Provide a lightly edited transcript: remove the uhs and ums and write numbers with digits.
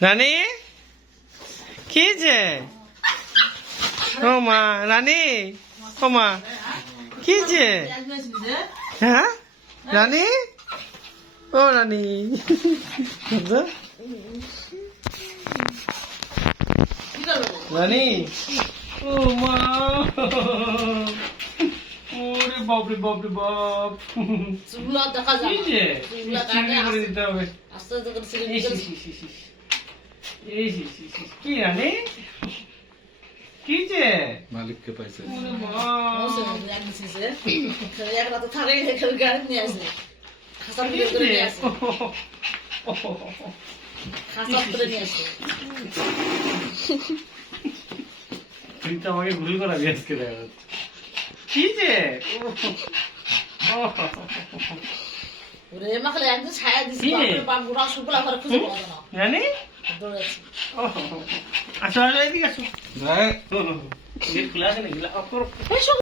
রানী কি যে ও মা রানী ও মা কি যে হ্যাঁ রানী ও রানী রানী ও মা ওরে বাপ রে বাপ রে বাপ চুলগুলো দেখা কি যাবে যে চুলগুলো চিংড়ি করে দিতে হবে আস্তে আস্তে করে ছিঁড়ে ইস, নিতে ইস, ইস, ইস, ইস। ইস, ইস, ইস, ইস। কি রানী কি যে মালিককে পাইছে ওরে মা একটা তো থাকে গাড়ি নিয়ে আসে খাসার কি ভিতরে যে? নিয়ে আসে খাসার ভিতরে নিয়ে আসে তুই তো আমাকে ভুল করাবি আজকে দেখা যাচ্ছে। কি যে ওরে মাখলে একদম ছায়া দিছি কি? বাপরে বাপ গোটা শুকলা করে খুঁজে পাওয়া যায় না রানী দৌড়াচ্ছি আসো আসো এদিকে আসো ভাই গেট খোলা আছে নাকি